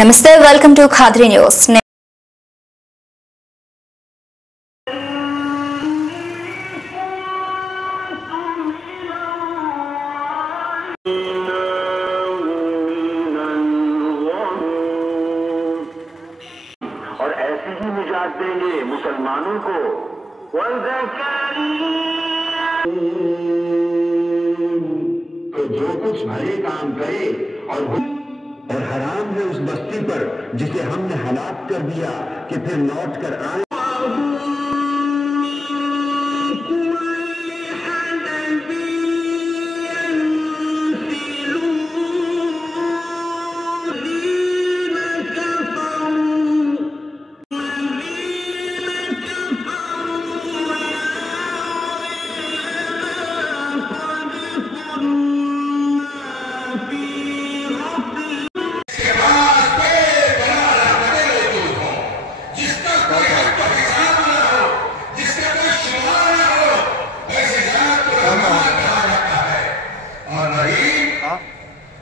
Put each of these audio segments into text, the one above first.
Namaste, welcome to Khadri News. और ऐसे ही निजात देंगे मुसलमानों को। तो जो कुछ भले काम करे और हराम है उस बस्ती पर जिसे हमने हलाक कर दिया कि फिर लौट कर आए।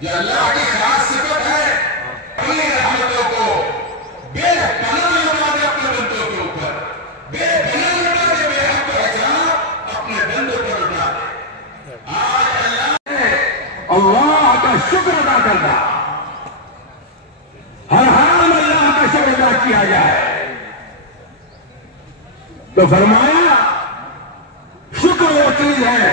ये अल्लाह की खास सिफत है अपनी रहमतों को बेपनाह लुटा दे अपने बंदों के ऊपर, बेपनाह लुटा दे, बेहद एहसान अपने बंदों पर लुटा दे। आज अल्लाह का शुक्र अदा करना, हर हाल अल्लाह का शुक्र अदा किया जाए। तो फरमाया शुक्र वो चीज है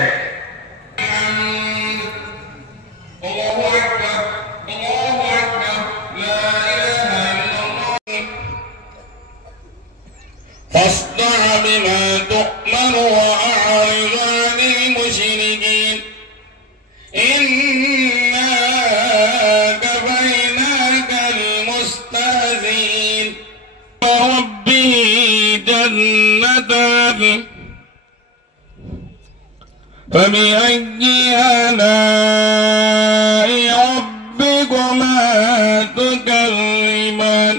فاصدع بما تؤمر وأعرض عن المشركين إنا كفيناك المستهزئين وربه جنتان فبأي آلاء ربكما تكذبان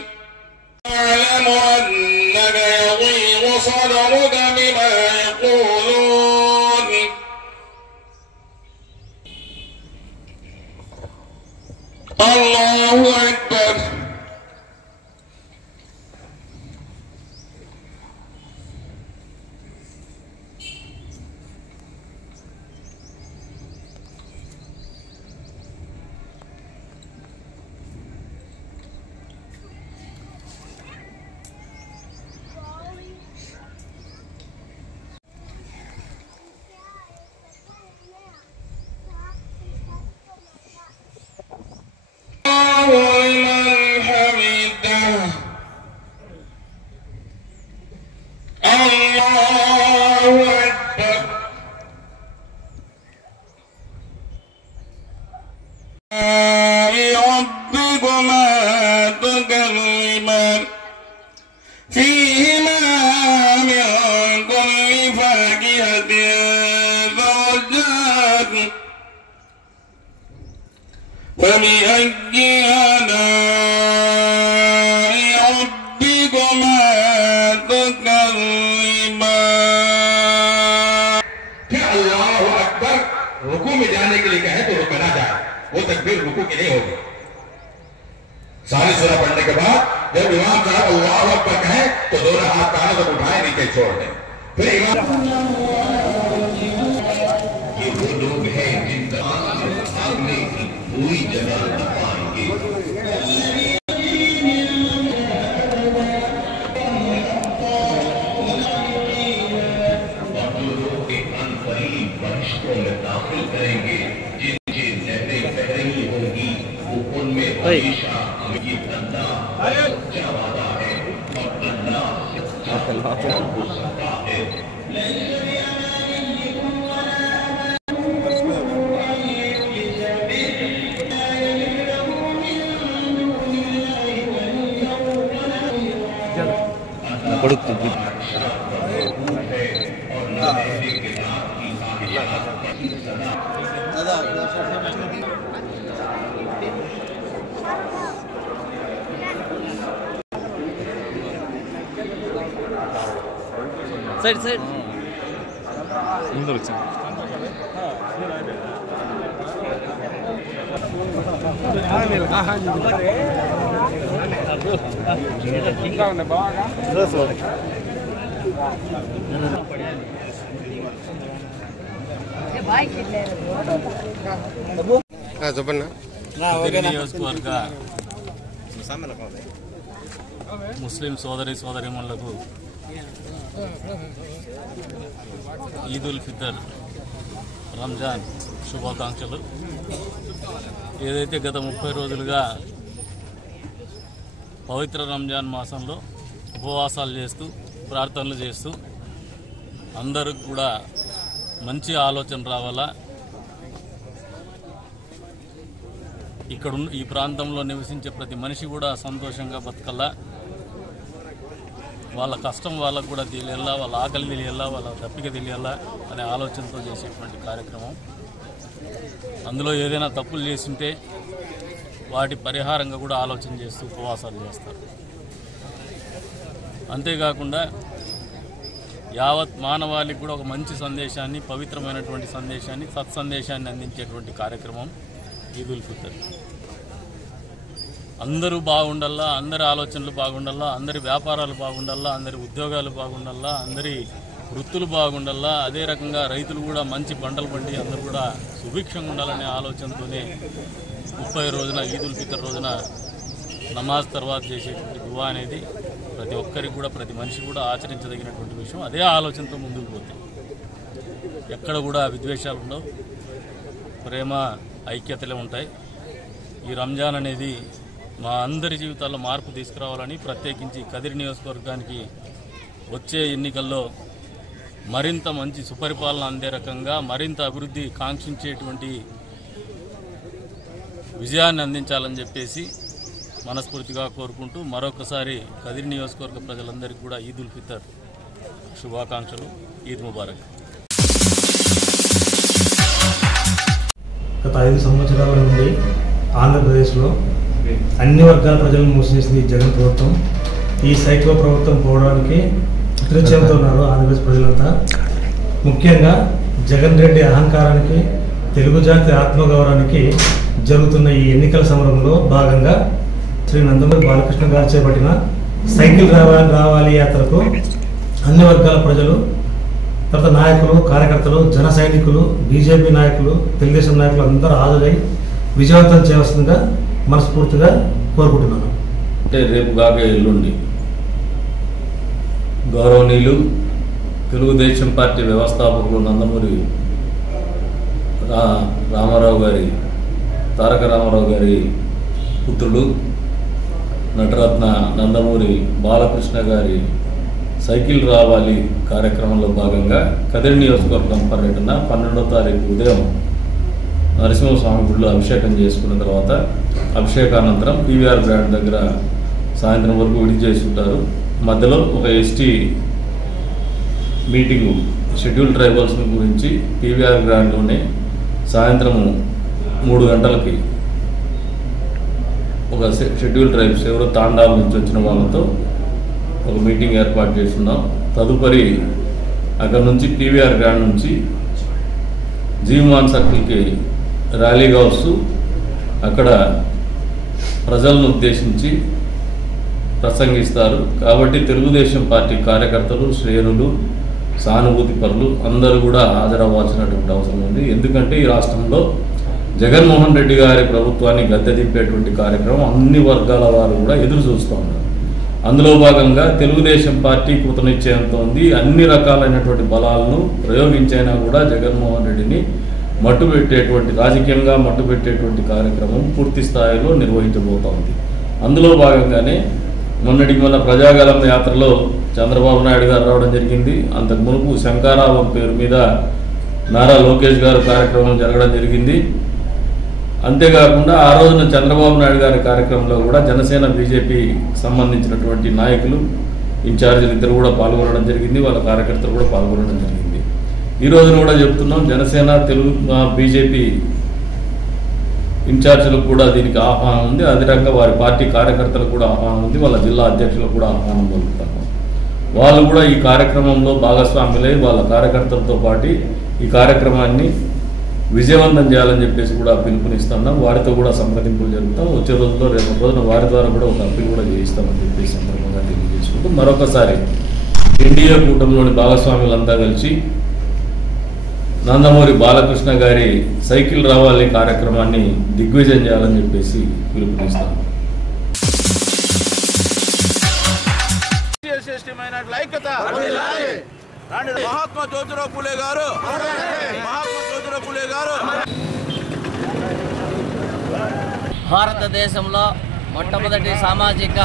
أعلم أنك يضيق صدرك بما يقولون الله أكبر لمن حمده الله أكبر ربكما تكذبان فيهما من كل فاكهة زوجان فبأي آلاء ربكما تكذبان क्या अल्लाहु अकबर रुकू में जाने के लिए कहे तो रुकना जाए, वो तकबीर रुकू की नहीं होगी। सारी सूरह पढ़ने के बाद जब इमाम साहब अल्लाहु अकबर कहे तो दोनों हाथ कानों तक उठाए नीचे छोड़ दें, फिर इमाम ये वो लोग हैं जिनका सामने पूरी जगह पाएंगे। फरिश्तों में दाखिल करेंगे जिनकी नहरें बह रही होंगी, वो उनमें हमेशा ये अल्लाह सच्चा वादा है और अल्लाह हो सकता है। Side. నియోజకవర్గ ముస్లిం సోదరీమణులకు ఈద్ ఉల్ ఫితర్ రంజాన్ శుభాకాంక్షలు. ఏదైతే గత 30 రోజులుగా పవిత్ర రంజాన్ మాసంలో ఉపవాసాలు చేస్తూ ప్రార్థనలు చేస్తూ అందరికి కూడా మంచి ఆలోచన రావాలా, ఇక్కడ ఈ ప్రాంతంలో నివసించే ప్రతి మనిషి కూడా సంతోషంగా బతకల్లా, వాళ్ళ కష్టం వాళ్ళకు కూడా తెలియాలా, వాళ్ళ ఆకలి తెలియాలా, వాళ్ళ దప్పిక తెలియాలా అనే ఆలోచనతో చేసేటువంటి కార్యక్రమం. అందులో ఏదైనా తప్పులు చేస్తుంటే వాటి పరిహారంగా కూడా ఆలోచన చేస్తూ ఉపవాసాలు చేస్తారు. అంతేకాకుండా యావత్ మానవాళికి కూడా ఒక మంచి సందేశాన్ని, పవిత్రమైనటువంటి సందేశాన్ని, సత్సందేశాన్ని అందించేటువంటి కార్యక్రమం ఈద్ ఉల్ ఫితర్. అందరూ బాగుండాలా, అందరి ఆలోచనలు బాగుండాలా, అందరి వ్యాపారాలు బాగుండాలా, అందరి ఉద్యోగాలు బాగుండాలా, అందరి వృత్తులు బాగుండాలా, అదే రకంగా రైతులు కూడా మంచి పంటలు పండి అందరూ కూడా సుభిక్షంగా ఉండాలనే ఆలోచనతోనే 30 రోజున ఈద్ ఉల్ ఫితర్ రోజున నమాజ్ తర్వాత చేసేటువంటి దువా అనేది ప్రతి ఒక్కరికి కూడా, ప్రతి మనిషి కూడా ఆచరించదగినటువంటి విషయం. అదే ఆలోచనతో ముందుకు పోతాం. ఎక్కడ కూడా విద్వేషాలు ఉండవు, ప్రేమ ఐక్యతలే ఉంటాయి. ఈ రంజాన్ అనేది మా అందరి జీవితాల్లో మార్పు తీసుకురావాలని, ప్రత్యేకించి కదిరి నియోజకవర్గానికి వచ్చే ఎన్నికల్లో మరింత మంచి సుపరిపాలన అందే రకంగా, మరింత అభివృద్ధి కాంక్షించేటువంటి విజయాన్ని అందించాలని చెప్పేసి మనస్ఫూర్తిగా కోరుకుంటూ మరొకసారి కదిరి నియోజకవర్గ ప్రజలందరికీ కూడా ఈద్ ఉల్ ఫితర్ శుభాకాంక్షలు. ఈద్ ముబారక్. గత 5 సంవత్సరాల నుండి ఆంధ్రప్రదేశ్లో అన్ని వర్గాల ప్రజలను మోసేసింది జగన్ ప్రభుత్వం. ఈ సైకో ప్రభుత్వం పోవడానికి కృతజ్ఞతతో ఉన్నారు ఆంధ్రప్రదేశ్ ప్రజలంతా. ముఖ్యంగా జగన్ రెడ్డి అహంకారానికి, తెలుగు జాతి ఆత్మగౌరవానికి జరుగుతున్న ఈ ఎన్నికల సమరంలో భాగంగా శ్రీ నందమూరి బాలకృష్ణ గారు చేపట్టిన సైకిల్ రావాలి యాత్రకు అన్ని వర్గాల ప్రజలు, తర్వాత నాయకులు, కార్యకర్తలు, జన సైనికులు, బీజేపీ నాయకులు, తెలుగుదేశం నాయకులు అందరూ హాజరై విజయవంతం చేయవలసిందిగా మనస్ఫూర్తిగా కోరుకుంటున్నాను. అంటే రేపు కాక ఎల్లుండి గౌరవనీయులు తెలుగుదేశం పార్టీ వ్యవస్థాపకులు నందమూరి రామారావు గారి, తారక రామారావు గారి పుత్రుడు నటరత్న నందమూరి బాలకృష్ణ గారి సైకిల్ రావాలి కార్యక్రమంలో భాగంగా కదిరి నియోజకవర్గం పర్యటన 12వ తారీఖు ఉదయం నరసింహస్వామి గుడిలో అభిషేకం చేసుకున్న తర్వాత అభిషేకానంతరం పీవీఆర్ గ్రాండ్ దగ్గర సాయంత్రం వరకు విడిచి చేస్తుంటారు. మధ్యలో ఒక ఎస్టీ మీటింగు షెడ్యూల్ ట్రైబల్స్ గురించి పీవీఆర్ గ్రాండ్లోనే సాయంత్రము 3 గంటలకి ఒక షెడ్యూల్ ట్రైబ్స్ ఎవరో తాండాల నుంచి వచ్చిన వాళ్ళతో ఒక మీటింగ్ ఏర్పాటు చేస్తున్నాం. తదుపరి అక్కడ నుంచి పీవీఆర్ గ్రాండ్ నుంచి జీవమాన్ సర్కిల్కి ర్యాలీగా వస్తూ అక్కడ ప్రజలను ఉద్దేశించి ప్రసంగిస్తారు. కాబట్టి తెలుగుదేశం పార్టీ కార్యకర్తలు, శ్రేణులు, సానుభూతి పరులు అందరూ కూడా హాజరవ్వాల్సినటువంటి అవసరం ఉంది. ఎందుకంటే ఈ రాష్ట్రంలో జగన్మోహన్ రెడ్డి గారి ప్రభుత్వాన్ని గద్దె దింపేటువంటి కార్యక్రమం అన్ని వర్గాల వారు కూడా ఎదురు చూస్తూ ఉన్నారు. అందులో భాగంగా తెలుగుదేశం పార్టీ కృతనిశ్చయంతో ఉంది. అన్ని రకాలైనటువంటి బలాలను ప్రయోగించైనా కూడా జగన్మోహన్ రెడ్డిని మట్టుపెట్టేటువంటి, రాజకీయంగా మట్టుపెట్టేటువంటి కార్యక్రమం పూర్తి స్థాయిలో నిర్వహించబోతోంది. అందులో భాగంగానే మొన్నటికి మన ప్రజాగలం యాత్రలో చంద్రబాబు నాయుడు గారు రావడం జరిగింది. అంతకు మునుపు శంకారావం పేరు మీద నారా లోకేష్ గారు కార్యక్రమం జరగడం జరిగింది. అంతేకాకుండా ఆ రోజున చంద్రబాబు నాయుడు గారి కార్యక్రమంలో కూడా జనసేన, బీజేపీ సంబంధించినటువంటి నాయకులు, ఇన్ఛార్జీలు ఇద్దరు కూడా పాల్గొనడం జరిగింది. వాళ్ళ కార్యకర్తలు కూడా పాల్గొనడం జరిగింది. ఈ రోజున కూడా చెప్తున్నాం, జనసేన, బీజేపీ ఇన్ఛార్జీలకు కూడా దీనికి ఆహ్వానం ఉంది. అదే రకంగా వారి పార్టీ కార్యకర్తలకు కూడా ఆహ్వానం ఉంది. వాళ్ళ జిల్లా అధ్యక్షులకు కూడా ఆహ్వానం పలుకుతాము. వాళ్ళు కూడా ఈ కార్యక్రమంలో భాగస్వాములై వాళ్ళ కార్యకర్తలతో పాటు ఈ కార్యక్రమాన్ని విజయవంతం చేయాలని చెప్పేసి కూడా పిలుపునిస్తున్నాం. వారితో కూడా సంప్రదింపులు జరుగుతాం. వచ్చే రోజుల్లో రేపు రోజున వారి ద్వారా కూడా ఒక అప్పీల్ కూడా చేయిస్తామని చెప్పేసి సందర్భంగా తెలియజేసుకుంటూ మరొకసారి ఎన్డీఏ కూటమిలోని భాగస్వాములంతా కలిసి నందమూరి బాలకృష్ణ గారి సైకిల్ రావాలి కార్యక్రమాన్ని దిగ్విజయం చేయాలని చెప్పేసి పిలుపునిస్తాం. మహాత్మా జ్యోతిరావు ఫులే గారు భారతదేశంలో మొట్టమొదటి సామాజిక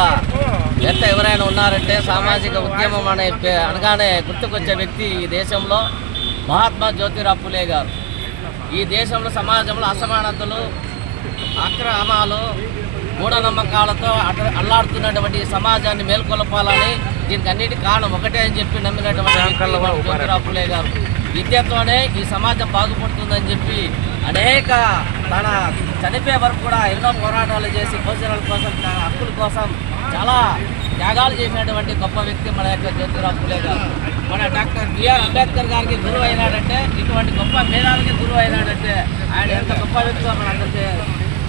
వేత్త ఎవరైనా ఉన్నారంటే సామాజిక ఉద్యమం అనగానే గుర్తుకొచ్చే వ్యక్తి ఈ దేశంలో మహాత్మా జ్యోతిరావు ఫులే గారు. ఈ దేశంలో సమాజంలో అసమానతలు, అక్రమాలు, మూఢనమ్మకాలతో అల్లాడుతున్నటువంటి సమాజాన్ని మేల్కొల్పాలని, దీనికి అన్నిటి కారణం ఒకటే అని చెప్పి నమ్మినటువంటి జ్యోతిరావు ఫులే గారు. విద్యతోనే ఈ సమాజం బాగుపడుతుందని చెప్పి అనేక తన చనిపోయే వరకు కూడా ఎన్నో పోరాటాలు చేసి భోజనాల కోసం, తన హక్కుల కోసం చాలా త్యాగాలు చేసినటువంటి గొప్ప వ్యక్తి మన యొక్క జ్యోతిరావు ఫులే గారు. మన డాక్టర్ బిఆర్ అంబేద్కర్ గారికి గురువు అయినాడంటే, ఇటువంటి గొప్ప మేధాలకి గురువు అయినాడంటే ఆయన ఎంత గొప్ప వ్యక్తిగా మన అందరికీ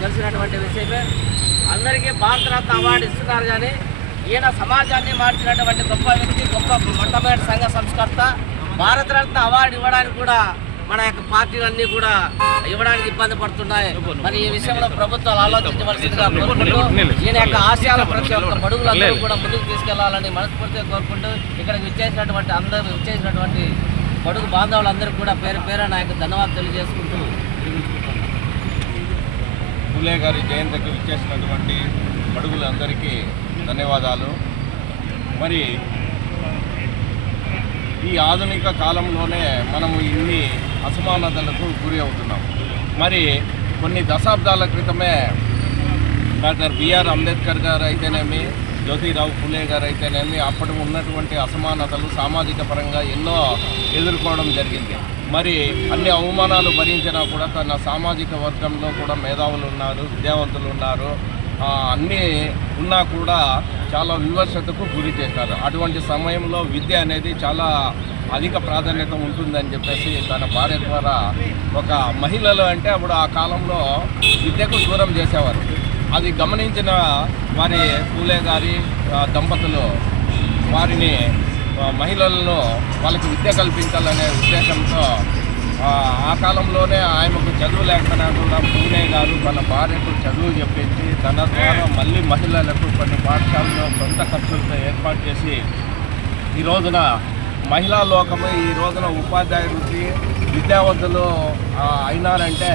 తెలిసినటువంటి విషయమే. అందరికీ భారతరత్న అవార్డు ఇస్తున్నారు కానీ ఈయన సమాజాన్ని మార్చినటువంటి గొప్ప వ్యక్తి, గొప్ప మొట్టమొదటి సంఘ సంస్కర్త. భారతరత్న అవార్డు ఇవ్వడానికి కూడా మన యొక్క పార్టీలన్నీ కూడా ఇవ్వడానికి ఇబ్బంది పడుతున్నాయి. మరి ఈ విషయంలో ప్రభుత్వాలు ఆలోచించవలసిందిగా కోరుకుంటూ ఈయన యొక్క ఆశయాల ప్రతి ఒక్క బడుగులందరూ కూడా ముందుకు తీసుకెళ్లాలని మనస్ఫూర్తిగా కోరుకుంటూ ఇక్కడికి విచ్చేసినటువంటి బడుగు బాంధవులందరూ కూడా పేరు పేరు నా యొక్క ధన్యవాదాలు తెలియజేసుకుంటూ ఫులే గారి జయంతికి విచ్చేసినటువంటి బడుగులందరికీ ధన్యవాదాలు. మరి ఈ ఆధునిక కాలంలోనే మనము ఇన్ని అసమానతలకు గురి అవుతున్నాం. మరి కొన్ని దశాబ్దాల క్రితమే డాక్టర్ బిఆర్ అంబేద్కర్ గారు అయితేనేమి, జ్యోతిరావు ఫులే గారు అయితేనేమి అప్పటి ఉన్నటువంటి అసమానతలు సామాజిక పరంగా ఎన్నో ఎదుర్కోవడం జరిగింది. మరి అన్ని అవమానాలు భరించినా కూడా తన సామాజిక వర్గంలో కూడా మేధావులు ఉన్నారు, విద్యావంతులు ఉన్నారు, అన్నీ ఉన్నా కూడా చాలా విమర్శతకు గురి చేశారు. అటువంటి సమయంలో విద్య అనేది చాలా అధిక ప్రాధాన్యత ఉంటుందని చెప్పేసి తన భార్య ద్వారా ఒక మహిళలు అంటే అప్పుడు ఆ కాలంలో విద్యకు దూరం చేసేవారు. అది గమనించిన వారి ఫులే గారి దంపతులు వారిని మహిళలను వాళ్ళకి విద్య కల్పించాలనే ఉద్దేశంతో ఆ కాలంలోనే ఆయనకు చదువు లేకపోయినా కూడా పూణే గారు తన భార్యకు చదువు చెప్పించి తన ద్వారా మళ్ళీ మహిళలకు కొన్ని పాఠశాలలో సొంత ఖర్చులతో ఏర్పాటు చేసి ఈ రోజున మహిళా లోకము ఈ రోజున ఉపాధ్యాయులకి విద్యావంతులు అయినారంటే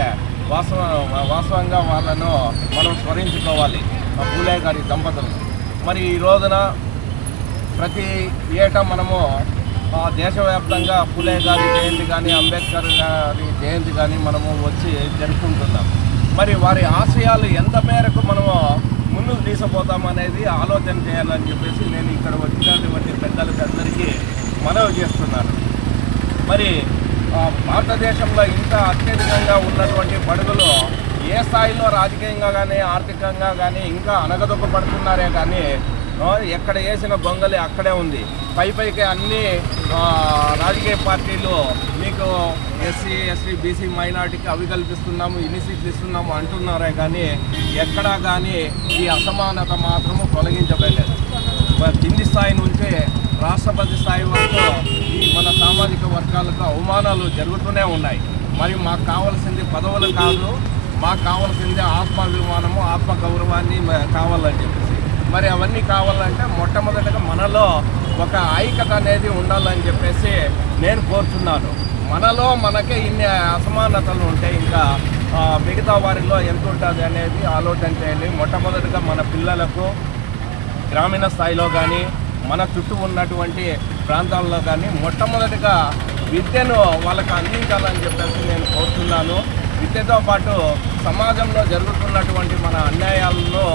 వాస్తవంగా వాళ్ళను మనం స్మరించుకోవాలి ఫులే గారి దంపతులు. మరి ఈ రోజున ప్రతి ఏటా మనము దేశవ్యాప్తంగా ఫులే గారి జయంతి కానీ అంబేద్కర్ గారి జయంతి కానీ మనము వచ్చి జరుపుకుంటున్నాం. మరి వారి ఆశయాలు ఎంత మేరకు మనము ముందుకు తీసుకుపోతామనేది ఆలోచన చేయాలని చెప్పేసి నేను ఇక్కడ వచ్చినటువంటి పెద్దలకి అందరికీ మనవి చేస్తున్నాను. మరి భారతదేశంలో ఇంత అత్యధికంగా ఉన్నటువంటి బడుగులు ఏ స్థాయిలో రాజకీయంగా కానీ ఆర్థికంగా కానీ ఇంకా అనగదొక్కపడుతున్నారే కానీ ఎక్కడ వేసిన గొంగలి అక్కడే ఉంది. పైకి అన్ని రాజకీయ పార్టీలు మీకు ఎస్సీ ఎస్టీ బీసీ మైనార్టీకి అవి కల్పిస్తున్నాము, ఇన్ని సీట్లు ఇస్తున్నాము అంటున్నారే కానీ ఎక్కడా కానీ ఈ అసమానత మాత్రము తొలగించబడలేదు. కింది స్థాయి నుంచి రాష్ట్రపతి స్థాయి వరకు ఈ మన సామాజిక వర్గాలకు అవమానాలు జరుగుతూనే ఉన్నాయి. మరి మాకు కావాల్సింది పదవులు కాదు, మాకు కావాల్సింది ఆత్మాభిమానము, ఆత్మగౌరవాన్ని కావాలని చెప్పేసి. మరి అవన్నీ కావాలంటే మొట్టమొదటిగా మనలో ఒక ఐక్యత అనేది ఉండాలని చెప్పేసి నేను కోరుతున్నాను. మనలో మనకే ఇన్ని అసమానతలు ఉంటే ఇంకా మిగతా వారిలో ఎంత ఉంటుంది అనేది ఆలోచన చేయాలి. మొట్టమొదటిగా మన పిల్లలకు గ్రామీణ స్థాయిలో కానీ మన చుట్టూ ఉన్నటువంటి ప్రాంతాల్లో కానీ మొట్టమొదటిగా విద్యను వాళ్ళకు అందించాలని చెప్పేసి నేను కోరుతున్నాను. విద్యతో పాటు సమాజంలో జరుగుతున్నటువంటి మన అన్యాయాలను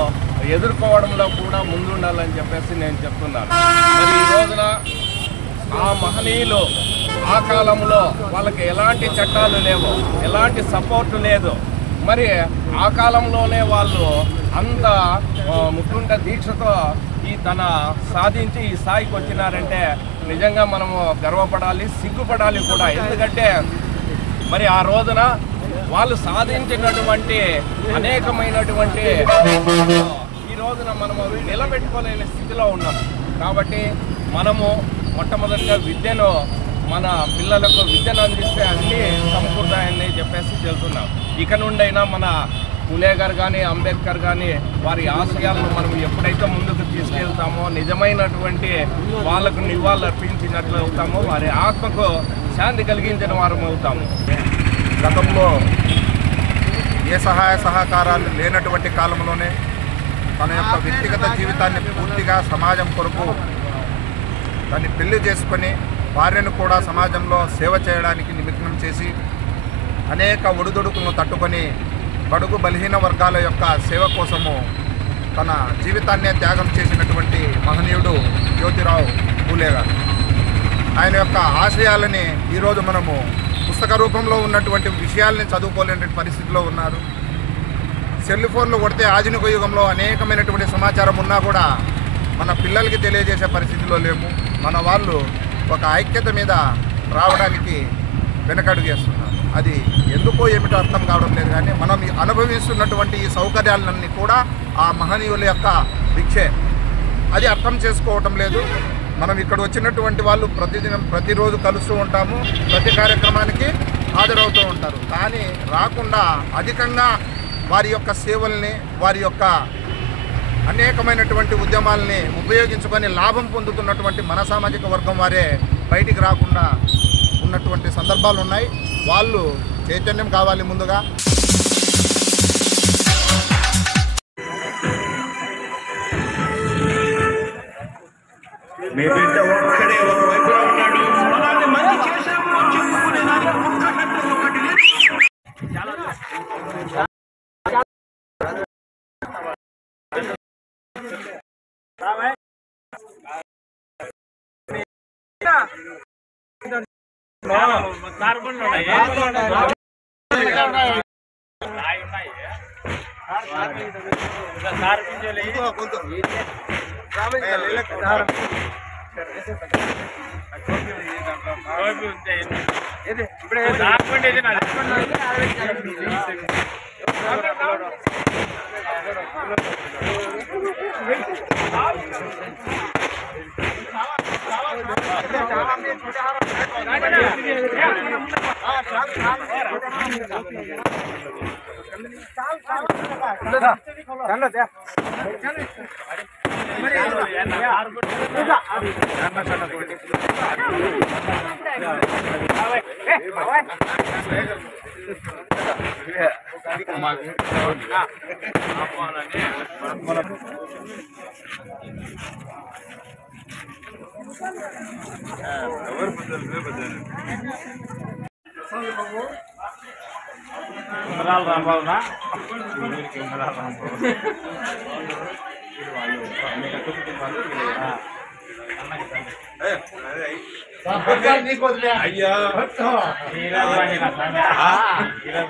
ఎదుర్కోవడంలో కూడా ముందుండాలని చెప్పేసి నేను చెప్తున్నాను. మరి ఈ రోజున ఆ మహనీయులు ఆ కాలంలో వాళ్ళకి ఎలాంటి చట్టాలు లేవు, ఎలాంటి సపోర్టు లేదు. మరి ఆ కాలంలోనే వాళ్ళు అంత ముఖ్యంగా దీక్షతో తన సాధించి ఈ స్థాయికి వచ్చినారంటే నిజంగా మనము గర్వపడాలి, సిగ్గుపడాలి కూడా. ఎందుకంటే మరి ఆ రోజున వాళ్ళు సాధించినటువంటి అనేకమైనటువంటి ఈ రోజున మనము నిలబెట్టుకోలేని స్థితిలో ఉన్నాం. కాబట్టి మనము మొట్టమొదటిగా విద్యను మన పిల్లలకు విద్యను అందిస్తే అన్నీ సమకూరుతాయని చెప్పేసి తెలుస్తున్నాం. ఇక నుండైనా మన పులే గారు కానీ అంబేద్కర్ కానీ వారి ఆశయాలను మనం ఎప్పుడైతే ముందుకు తీసుకెళ్తామో నిజమైనటువంటి వాళ్ళకు నివాళులు అర్పించినట్లు అవుతామో, వారి ఆత్మకు శాంతి కలిగించిన వారం అవుతాము. గతంలో ఏ సహాయ సహకారాలు లేనటువంటి కాలంలోనే తన యొక్క వ్యక్తిగత జీవితాన్ని పూర్తిగా సమాజం కొరకు దాన్ని పెళ్లి చేసుకొని భార్యను కూడా సమాజంలో సేవ చేయడానికి నిమగ్నం చేసి అనేక ఒడిదుడుకులను తట్టుకొని బడుగు బలహీన వర్గాల యొక్క సేవ కోసము తన జీవితాన్నే త్యాగం చేసినటువంటి మహనీయుడు జ్యోతిరావు పూలే గారు. ఆయన యొక్క ఆశయాలని ఈరోజు మనము పుస్తక రూపంలో ఉన్నటువంటి విషయాల్ని చదువుకోలేని పరిస్థితిలో ఉన్నారు. సెల్ ఫోన్లు కొడితే ఆధునిక యుగంలో అనేకమైనటువంటి సమాచారం ఉన్నా కూడా మన పిల్లలకి తెలియజేసే పరిస్థితిలో లేము. మన వాళ్ళు ఒక ఐక్యత మీద రావడానికి వెనకడుగు వేస్తున్నారు. అది ఎందుకో ఏమిటో అర్థం కావడం లేదు. కానీ మనం అనుభవిస్తున్నటువంటి ఈ సౌకర్యాలన్నీ కూడా ఆ మహనీయుల యొక్క భిక్షే. అది అర్థం చేసుకోవటం లేదు. మనం ఇక్కడ వచ్చినటువంటి వాళ్ళు ప్రతిరోజు కలుస్తూ ఉంటాము, ప్రతి కార్యక్రమానికి హాజరవుతూ ఉంటారు. కానీ రాకుండా అధికంగా వారి యొక్క సేవల్ని, వారి యొక్క అనేకమైనటువంటి ఉద్యమాలని ఉపయోగించుకొని లాభం పొందుతున్నటువంటి మన సామాజిక వర్గం వారే బయటికి రాకుండా ఉన్నటువంటి సందర్భాలు ఉన్నాయి. వాళ్ళు చైతన్యం కావాలి. ముందుగా మీ బిడ్డ ఒక్కడే ఒకవైపులో ఉన్నాడు. అలాంటి మంచి చేశాము చెప్పుకునే దానికి ఒక్కటంటే ఒకటి లేదు.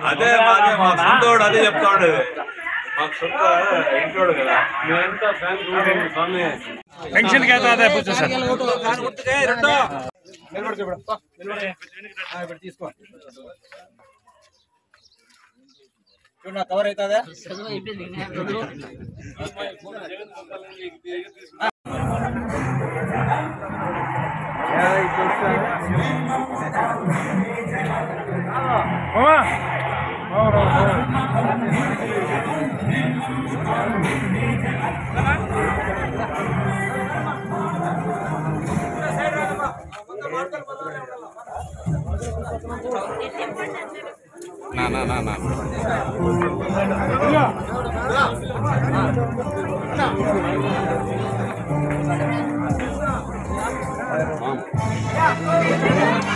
అదే మా సొంతోడు అదే చెప్తాడు. మాకు సొంత ఇంట్లోడు కదా, మేమంతా పెన్షన్ తీసుకో కవర్ అవుతుందా?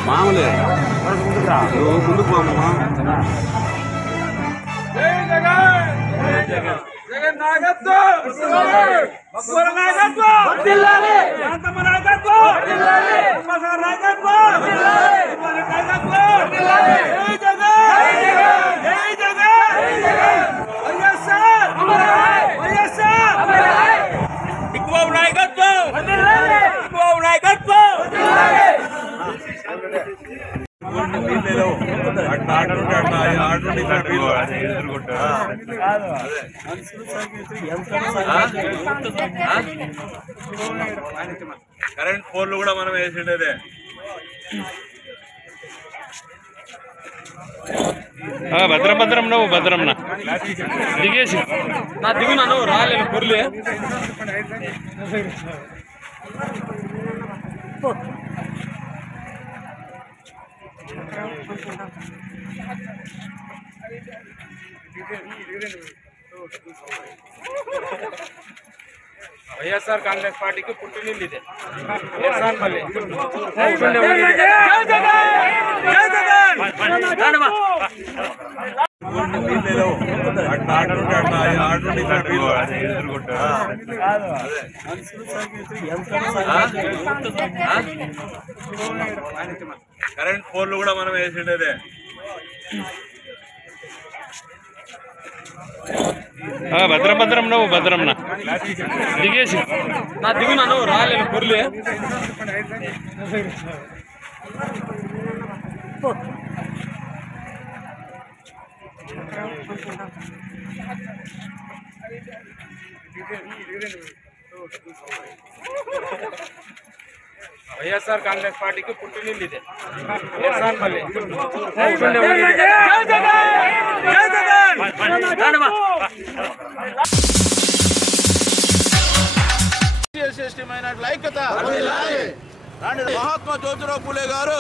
మామూలే నువ్వు ముందుకు పోమ్మా. జగన్ నాయకత్వం, భక్తుల నాయకత్వం, శాంతమ్మ నాయకత్వం, నాయకత్వం, నాయకత్వం. జై జగన్, జై జగన్, వైఎస్ఆర్ వైఎస్ఆర్. కరెంట్ పోల్లు కూడా మనం వేసిండేదే. భద్రం భద్రం నువ్వు భద్రం దిగేసి నా దిగునా నువ్వు రాలేదు పొర్లే వైఎస్ఆర్ కాంగ్రెస్ పార్టీకి పుట్టినిల్లు ఇదే. కరెంట్ పోల్లు కూడా మనం వేసిండేదే. భద్రం భద్రం నువ్వు భద్రం దిగేసి నా దిగునా నువ్వు రాలేదు పొర్లే వైఎస్ఆర్ కాంగ్రెస్ పార్టీకి పుట్టినిల్లు ఇదే. మహాత్మా జ్యోతిరావు పూలే గారు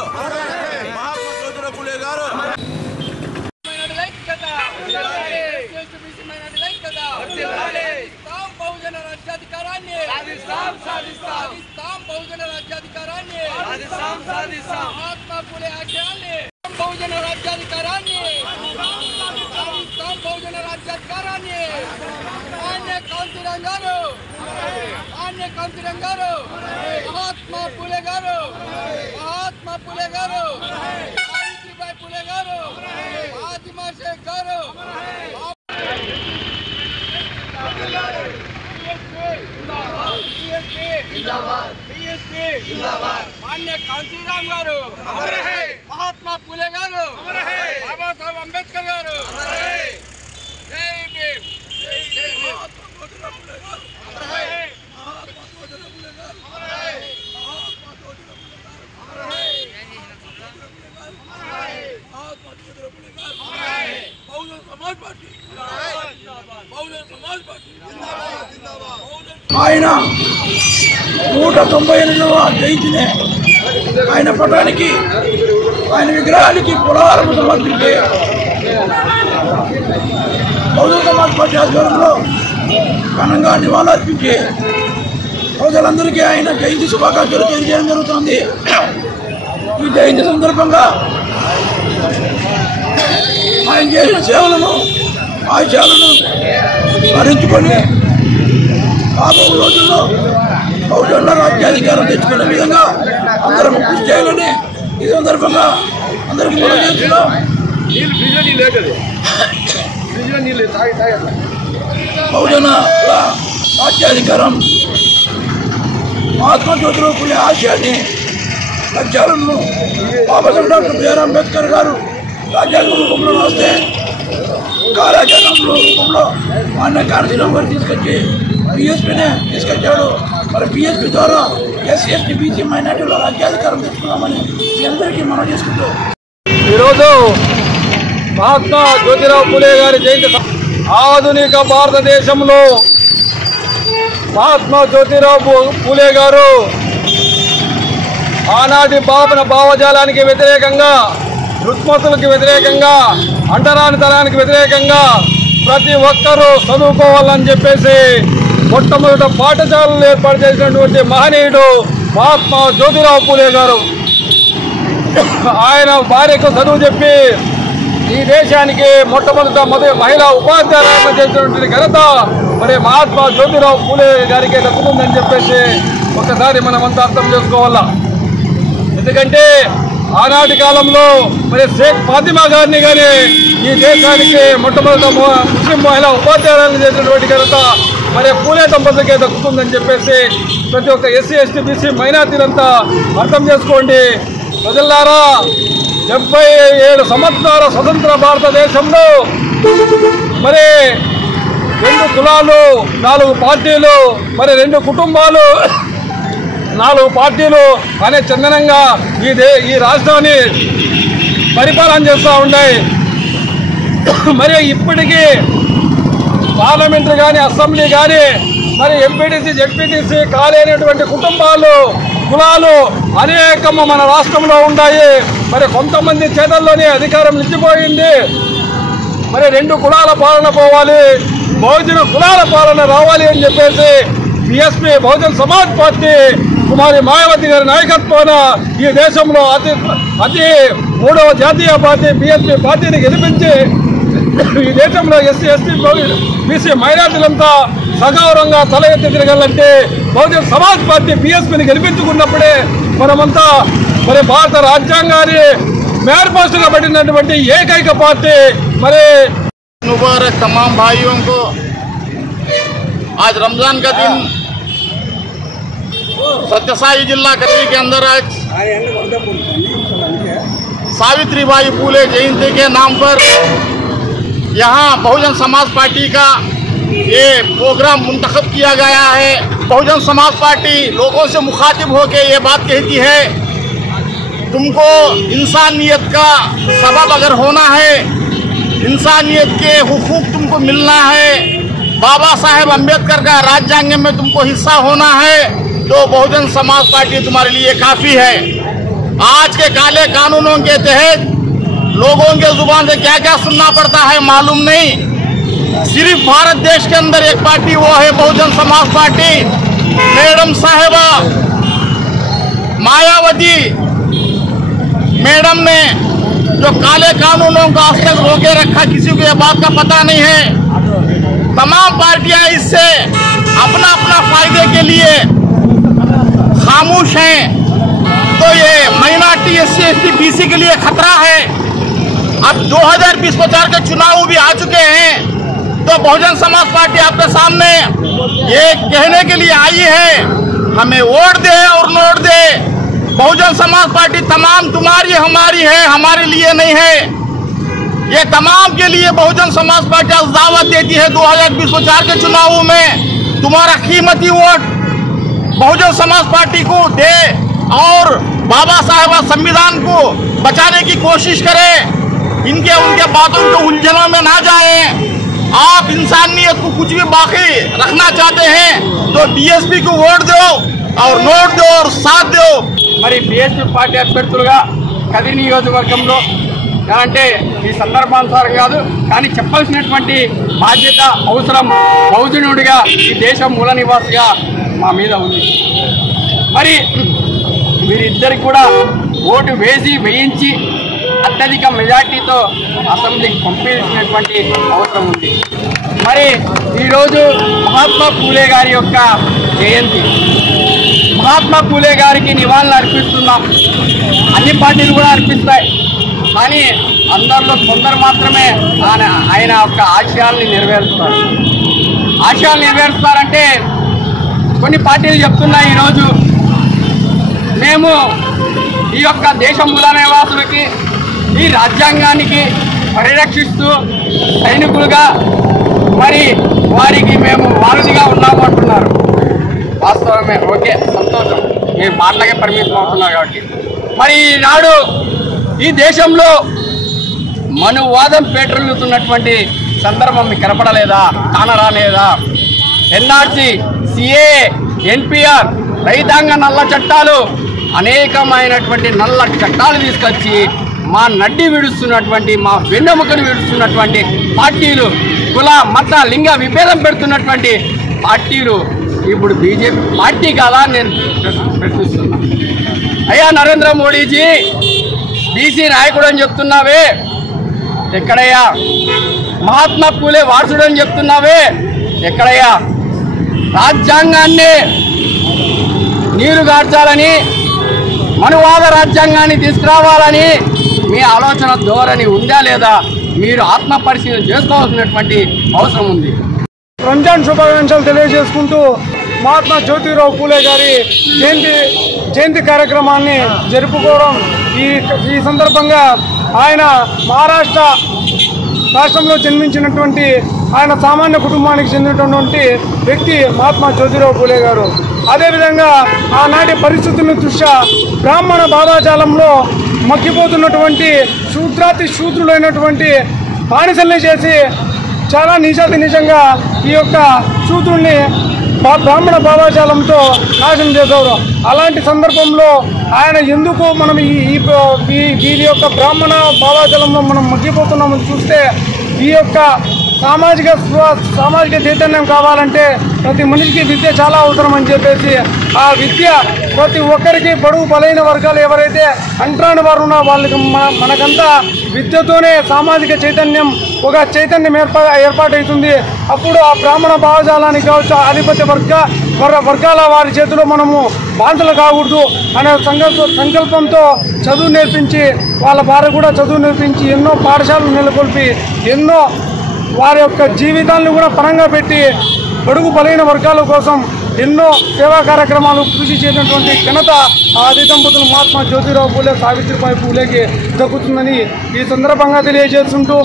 బహుజన రాజ్యాధికారాన్ని మహాత్మా పూలే ఆశయాల్ని బహుజన రాజ్యాధికారాన్ని కాంతిరం గారు మహాత్మా పూలే గారు సావిత్రిబాయి పూలే గారు ఫాతిమా షేక్ గారు మాన్య కాంతిరామ్ గారు మహాత్మా పూలే గారు బాబాసాహెబ్ అంబేద్కర్ గారు జై భీమ్ ఆయన 198వ జయంతిని ఆయన పటానికి ఆయన విగ్రహానికి పులారం సమర్పించి బహుజన సమాజ్ పార్టీ ఆధ్వర్యంలో ఘనంగా నివాళులర్పించి ప్రజలందరికీ ఆయన జయంతి శుభాకాంక్షలు తెలియజేయడం జరుగుతుంది. ఈ జయంతి సందర్భంగా ఆయన చేసిన సేవలను ఆశయాలను స్మరించుకొని రాబో రోజుల్లో బహుజనుల రాజ్యాధికారం తెచ్చుకునే విధంగా అందరం కృషి చేయాలని ఈ సందర్భంగా అందరికీ మనం చేస్తున్నాం. బహుజన రాజ్యాధికారం మహాత్మా జ్యోతిరావు పూలే ఆశయాన్ని లక్ష్యాలను బాబాసాహెబ్ డాక్టర్ బిఆర్ అంబేద్కర్ గారు రాజ్యాంగ రూపంలో రాస్తే కార్యాచరణ రూపంలో మాన్య కాంతిరామ్ గారు తీసుకొచ్చి పిఎస్పీనే తీసుకొచ్చాడు. మరి పిఎస్పీ ద్వారా ఎస్సీ ఎస్టీ బీసీ మైనార్టీల రాజ్యాధికారం తెచ్చుకున్నామని మీ అందరికీ మనం చేసుకుంటూ ఈరోజు మహాత్మా జ్యోతిరావు పూలే గారి జయంతి ఆధునిక భారతదేశంలో మహాత్మా జ్యోతిరావు పూలే గారు ఆనాటి భావజాలానికి వ్యతిరేకంగా, రుగ్మతులకు వ్యతిరేకంగా, అంటరానితనానికి వ్యతిరేకంగా ప్రతి ఒక్కరూ చదువుకోవాలని చెప్పేసి మొట్టమొదట పాఠశాలలు ఏర్పాటు చేసినటువంటి మహనీయుడు మహాత్మా జ్యోతిరావు పూలే గారు. ఆయన భార్యకు చదువు చెప్పి ఈ దేశానికి మొట్టమొదట మహిళా ఉపాధ్యాయులను చేసినటువంటి ఘనత మరి మహాత్మా జ్యోతిరావు పూలే గారికి దక్కుతుందని చెప్పేసి ఒకసారి మనమంతా అర్థం చేసుకోవాలా. ఎందుకంటే ఆనాటి కాలంలో మరి షేక్ ఫాతిమా గారిని కానీ ఈ దేశానికి మొట్టమొదట ముస్లిం మహిళా ఉపాధ్యాయులను చేసినటువంటి ఘనత మరి పూలే దంపతులకే దక్కుతుందని చెప్పేసి ప్రతి ఒక్క ఎస్సీ ఎస్టీ బీసీ మైనార్టీలంతా అర్థం చేసుకోండి. ప్రజలారా, 77 సంవత్సరాల స్వతంత్ర భారతదేశంలో మరి 2 కులాలు 4 పార్టీలు, మరి 2 కుటుంబాలు 4 పార్టీలు అనే చందనంగా ఈ రాష్ట్రాన్ని పరిపాలన చేస్తూ ఉన్నాయి. మరి ఇప్పటికీ పార్లమెంటరీ కానీ అసెంబ్లీ కానీ మరి ఎంపీటీసీ జెడ్పీటీసీ కాలేనటువంటి కుటుంబాలు కులాలు అనేకము మన రాష్ట్రంలో ఉన్నాయి. మరి కొంతమంది చేతల్లోనే అధికారం నిలిచిపోయింది. మరి 2 కులాల పాలన పోవాలి, బహుజన కులాల పాలన రావాలి అని చెప్పేసి బీఎస్పీ బహుజన్ సమాజ్ పార్టీ కుమారి మాయావతి గారి నాయకత్వాన ఈ దేశంలో అతి 3వ జాతీయ పార్టీ బీఎస్పీ పార్టీని గెలిపించి ఈ దేశంలో ఎస్సీ ఎస్టీ బీసీ మైనార్టీలంతా సగౌరవంగా తల ఎత్తి తిరగాలంటే బహుజన్ సమాజ్ పార్టీ బీఎస్పీని గెలిపించుకున్నప్పుడే మనమంతా మరి భారత రాజ్యాంగాన్ని మేనిఫెస్టోగా పెట్టినటువంటి ఏకైక పార్టీ. మరి मुबारक तमाम भाइयों को आज रमजान का दिन सत्यसाई जिला कटरी के अंदर आज सावित्रीबाई फूले जयंती के नाम पर यहाँ बहुजन समाज पार्टी का ये प्रोग्राम मुंतखब किया गया है। बहुजन समाज पार्टी लोगों से मुखातिब होकर ये बात कहती है, तुमको इंसानियत का सबब अगर होना है, इंसानियत के हुकूक तुमको मिलना है, बाबा साहेब अम्बेडकर का राज्यांग में तुमको हिस्सा होना है, तो बहुजन समाज पार्टी तुम्हारे लिए काफ़ी है। आज के काले कानूनों के तहत लोगों के जुबान से क्या क्या सुनना पड़ता है मालूम नहीं। सिर्फ भारत देश के अंदर एक पार्टी वो है बहुजन समाज पार्टी। मैडम साहेबा मायावती मैडम ने जो काले कानूनों को आज तक रोके रखा, किसी को यह बात का पता नहीं है। तमाम पार्टियां इससे अपना अपना फायदे के लिए खामोश हैं, तो ये माइनॉरिटी एससी एसटी बीसी के लिए खतरा है। अब 2020-25 के चुनाव भी आ चुके हैं, तो बहुजन समाज पार्टी आपके सामने ये कहने के लिए आई है, हमें वोट दे और नोट दे। बहुजन समाज पार्टी तमाम तुम्हारी हमारी है, हमारे लिए नहीं है। ये तमाम के लिए बहुजन समाज पार्टी आज दावत देती है 2020-25 के चुनावों में तुम्हारा कीमती वोट बहुजन समाज पार्टी को दे और बाबा साहेब संविधान को बचाने की कोशिश करें। उनके बातों के उलझनों में ना जाएं। आप इंसानियत को कुछ भी बाकी रखना चाहते हैं तो बीएसपी को वोट दो और नोट दो और साथ दो। మరి బీఎస్పీ పార్టీ అభ్యర్థులుగా కదిరి నియోజకవర్గంలో అంటే ఈ సందర్భానుసారం కాదు, కానీ చెప్పాల్సినటువంటి బాధ్యత అవసరం బహుజనుడిగా ఈ దేశం మూల నివాసిగా మా మీద ఉంది. మరి వీరిద్దరికి కూడా ఓటు వేయించి అత్యధిక మెజార్టీతో అసెంబ్లీకి పంపించినటువంటి అవసరం ఉంది. మరి ఈరోజు మహాత్మా పూలే గారి యొక్క జయంతి. మహాత్మా పూలే గారికి నివాళులు అర్పిస్తున్నాం. అన్ని పార్టీలు కూడా అర్పిస్తాయి, కానీ అందరిలో కొందరు మాత్రమే ఆయన యొక్క ఆశయాల్ని నెరవేరుస్తారంటే కొన్ని పార్టీలు చెప్తున్నాయి ఈరోజు మేము ఈ యొక్క దేశ మూల నివాసులకి ఈ రాజ్యాంగానికి పరిరక్షిస్తూ సైనికులుగా మరి వారికి మేము వారధిగా ఉన్నాము అంటున్నారు. వాస్తవమే, ఓకే, సంతోషం, మీరు మాటలకే పరిమితం అవుతున్నారు కాబట్టి. మరి ఈనాడు ఈ దేశంలో మనువాదం పేటరులుతున్నటువంటి సందర్భం మీకు కనపడలేదా, కానరాలేదా? ఎన్ఆర్సీ, సిఏ, ఎన్పిఆర్, రైతాంగ నల్ల చట్టాలు, అనేకమైనటువంటి నల్ల చట్టాలు తీసుకొచ్చి మా నడ్డి విడుస్తున్నటువంటి, మా వెన్నెముకను విడుస్తున్నటువంటి పార్టీలు, కుల మత లింగ విభేదం పెడుతున్నటువంటి పార్టీలు ఇప్పుడు బీజేపీ పార్టీ కాదా నేను ప్రశ్నిస్తున్నా. అయ్యా నరేంద్ర మోడీజీ, బీసీ నాయకుడు అని చెప్తున్నావే, ఎక్కడయ్యా? మహాత్మా పూలే వారసుడు అని చెప్తున్నావే, ఎక్కడయ్యా? రాజ్యాంగాన్ని నీరుగార్చాలని, మనువాద రాజ్యాంగాన్ని తీసుకురావాలని మీ ఆలోచన ధోరణి ఉందా లేదా? మీరు ఆత్మ పరిశీలన చేసుకోవాల్సినటువంటి అవసరం ఉంది. రంజాన్ శుభాకాంక్షలు తెలియజేసుకుంటూ మహాత్మా జ్యోతిరావు పూలే గారి జయంతి కార్యక్రమాన్ని జరుపుకోవడం ఈ సందర్భంగా ఆయన మహారాష్ట్ర రాష్ట్రంలో జన్మించినటువంటి ఆయన సామాన్య కుటుంబానికి చెందినటువంటి వ్యక్తి మహాత్మా జ్యోతిరావు పూలే గారు. అదేవిధంగా ఆనాటి పరిస్థితుల దృష్ట్యా బ్రాహ్మణ భావాజాలంలో మగ్గిపోతున్నటువంటి శూద్రులైనటువంటి బానిసల్ని చేసి చాలా నిజంగా ఈ యొక్క శూద్రుల్ని బ్రాహ్మణ భావాజాలంతో నాశనం చేసేవారు. అలాంటి సందర్భంలో ఆయన ఎందుకు మనం వీరి యొక్క బ్రాహ్మణ భావాజాలంలో మనం మగ్గిపోతున్నామని చూస్తే ఈ యొక్క సామాజిక చైతన్యం కావాలంటే ప్రతి మనిషికి విద్య చాలా అవసరం అని చెప్పేసి ఆ విద్య ప్రతి ఒక్కరికి బడుగు బలైన వర్గాలు ఎవరైతే అంటరాని వారు ఉన్నా వాళ్ళకి మనకంతా విద్యతోనే సామాజిక చైతన్యం ఏర్పాటవుతుంది. అప్పుడు ఆ బ్రాహ్మణ భావజాలానికి కావచ్చు ఆధిపత్య వర్గాల వారి చేతిలో మనము బాంధలు కాకూడదు అనే సంకల్పంతో చదువు నేర్పించి వాళ్ళ భార్య కూడా చదువు నేర్పించి ఎన్నో పాఠశాలలు నెలకొల్పి ఎన్నో వారి యొక్క జీవితాలను కూడా పరంగా పెట్టి బడుగు బలైన వర్గాల కోసం ఎన్నో సేవా కార్యక్రమాలు కృషి చేసినటువంటి ఘనత ఆది దంపతులు మహాత్మా జ్యోతిరావు పూలే సావిత్రిబాయి పూలేకి దక్కుతుందని ఈ సందర్భంగా తెలియజేస్తుంటూ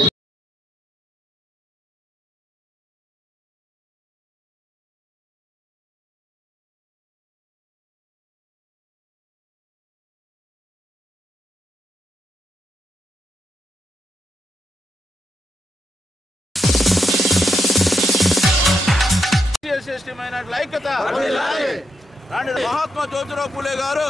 మహాత్మా జ్యోతిరావు పూలే గారు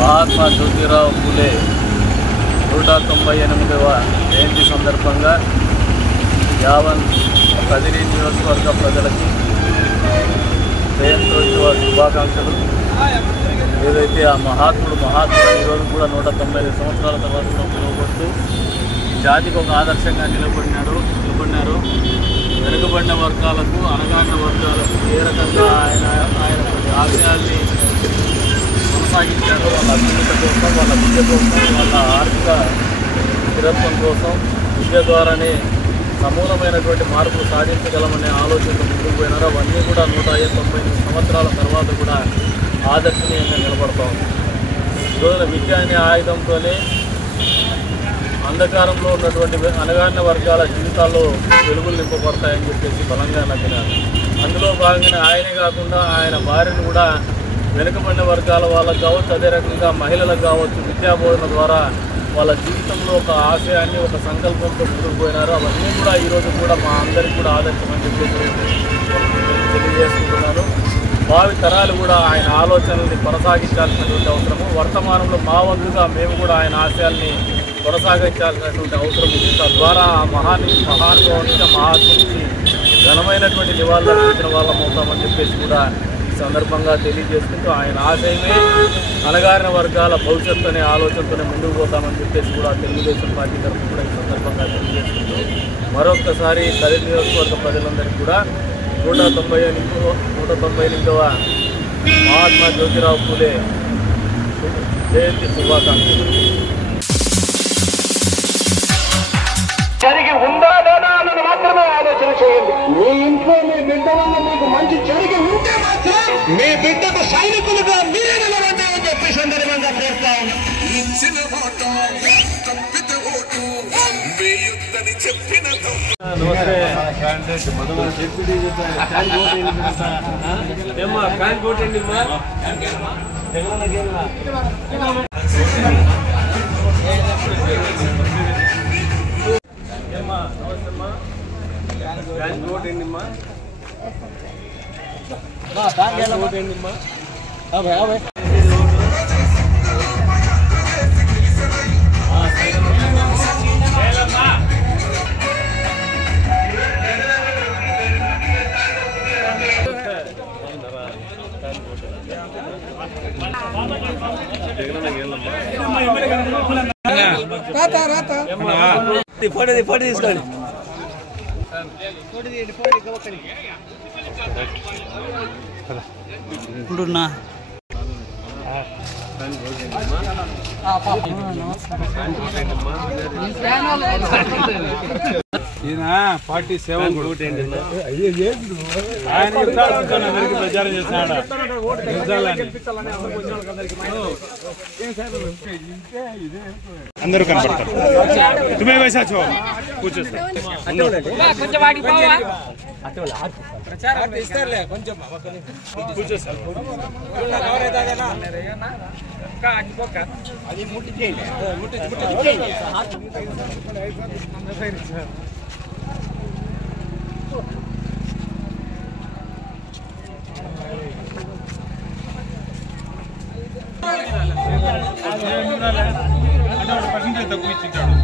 మహాత్మా జ్యోతిరావు పూలే 198వ జయంతి సందర్భంగా యావన్ కదిరి నియోజకవర్గ ప్రజలకి జయంతోత్సవ శుభాకాంక్షలు. ఏదైతే ఆ మహాత్ముడు ఈరోజు కూడా 195 సంవత్సరాల తర్వాత పిలువబడుతూ ఈ జాతికి ఒక ఆదర్శంగా నిలబడినారు. వెనుకబడిన వర్గాలకు అణగారిన వర్గాలకు ఏ రకంగా ఆయన కొన్ని ఆశయాల్ని కొనసాగించారు. వాళ్ళ అభ్యున్నత కోసం, వాళ్ళ విద్య కోసం, వాళ్ళ ఆర్థిక స్థిరత్వం కోసం విద్య ద్వారానే సమూలమైనటువంటి మార్పులు సాధించగలమనే ఆలోచనతో ముందుకు పోయినారు. అవన్నీ కూడా 199 సంవత్సరాల తర్వాత కూడా ఆదర్శనీయంగా నిలబడతా ఉంది. ఈరోజున విద్య అనే ఆయుధంతోనే అంధకారంలో ఉన్నటువంటి అణగారిన వర్గాల జీవితాల్లో వెలుగులు నింపబడతాయని చెప్పేసి బలంగా నమ్మినారు. అందులో భాగంగానే ఆయనే కాకుండా ఆయన భార్యను కూడా వెనుకబడిన వర్గాల వాళ్ళకు కావచ్చు, అదే రకంగా మహిళలకు కావచ్చు విద్యాబోధన ద్వారా వాళ్ళ జీవితంలో ఒక ఆశయాన్ని, ఒక సంకల్పంతో ముందుకు పోయినారు. అవన్నీ కూడా ఈరోజు కూడా మా అందరికీ కూడా ఆదర్శం అని చెప్పేసి తెలియజేసుకుంటున్నాను. భావి తరాలు కూడా ఆయన ఆలోచనల్ని కొనసాగించాల్సినటువంటి అవసరము, వర్తమానంలో మా వంతుగా మేము కూడా ఆయన ఆశయాల్ని కొనసాగించాల్సినటువంటి అవసరం ఉంది. తద్వారా ఆ మహానుభావునికి మహాత్మునికి ఘనమైనటువంటి నివాళులు అర్పించిన వాళ్ళం అవుతామని చెప్పేసి కూడా ఈ సందర్భంగా తెలియజేసుకుంటూ ఆయన ఆశయమే అణగారిన వర్గాల భవిష్యత్తు అనే ఆలోచనతోనే ముందుకు పోతామని చెప్పేసి కూడా తెలుగుదేశం పార్టీ తరఫున కూడా ఈ సందర్భంగా తెలియజేసుకుంటూ మరొకసారి కదిరి నియోజకవర్గ ప్రజలందరికీ కూడా 198వ మహాత్మా జ్యోతిరావు పూలే జయంతి శుభాకాంక్షలు. జరిగి ఉందా లేదా అన్నది మాత్రమే ఆలోచన చేయండి. మీ ఇంట్లో మీ బిడ్డ వల్ల మీకు మంచి జరిగి ఉంటే మాత్రం మీ బిడ్డకు సైనికులుగా మీరే నిలబడ్డా అని చెప్పి సందర్భంగా కోరుతా ఉన్నాం. ఇచ్చిన మాట తప్పిత ఓటు వేయొద్దని చెప్పిన ఫోటో తీసుకోండి. ఈయన పార్టీ సేవకుడు ఆయన అందరికీ ప్రచారం చేస్తున్నాడు. అందరూ కనపడతారు. తుమ్మే వైసా చో కూర్చోస్తా పర్సెంటేజ్ తక్కువ ఇచ్చింటాడు.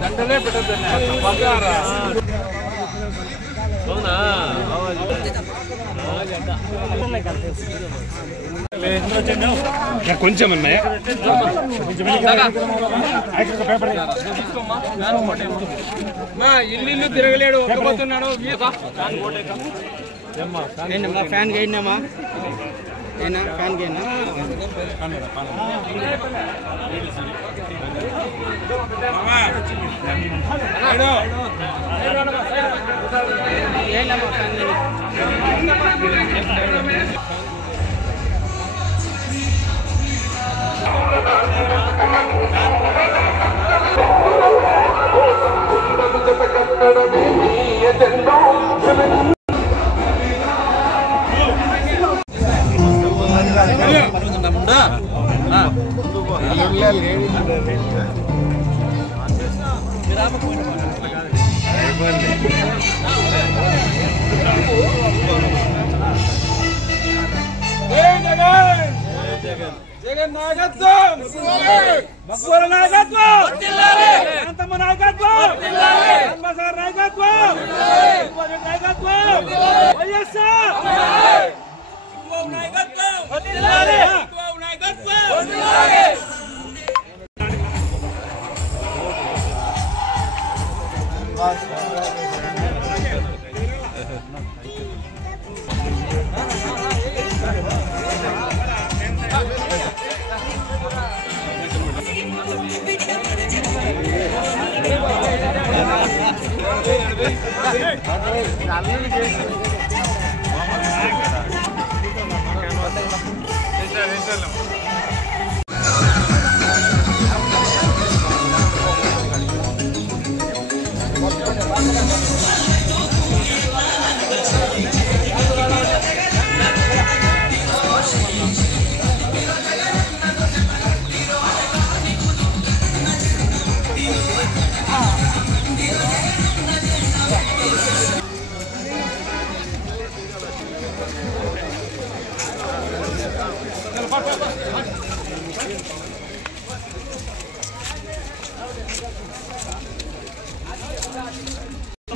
దండలే పెట్టద్దు కొంచెం ఉన్నాయా ఇల్లు తిరగలేడు ఒక్కపోతున్నాడు. ఫ్యాన్ గైనామా ఫ్యాన్ గైనా జగన్ నాయకత్వం, మక్బూల్ నాయకత్వం, అంతమ్మ నాయకత్వం, అంబసార్ నాయకత్వం, నాయకత్వం, వైఎస్ఆర్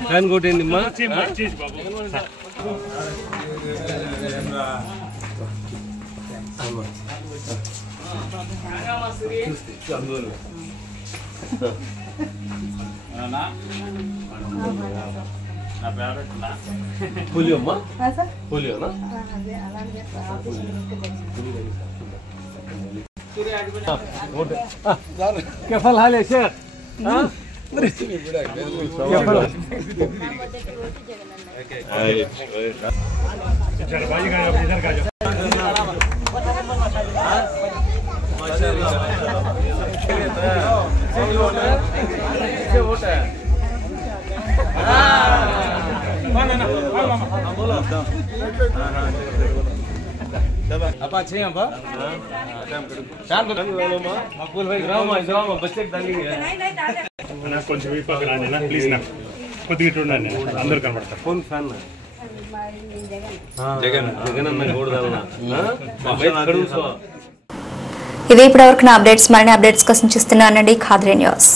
ఫ్యాన్ కొట్టండి అమ్మా. పోలియో అమ్మా, పోలియోనా? कैफल हाल है सर? अपा चाहिए अपा शाम को मकबूल भाई ग्राम बच्चे डालेंगे ना కొంచెం ఈ పక్కన రానా ప్లీజ్ నా కొద్దిగా ఇటు ఉండండి అందరూ కనబడతారు ఫోన్ ఫ్యాన్ జగన్ జగన్ అన్న గోడదలనా ఇది ఇప్పటివరకు నా అప్డేట్స్ మరిన్ని అప్డేట్స్ కోసం చూస్తున్నానండి ఖాద్రీ న్యూస్.